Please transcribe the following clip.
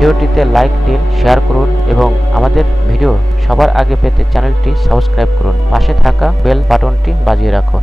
ভিডিওটিতে লাইক দিন, শেয়ার করুন এবং আমাদের ভিডিও সবার আগে পেতে চ্যানেলটি সাবস্ক্রাইব করুন। পাশে থাকা বেল বাটনটি বাজিয়ে রাখুন।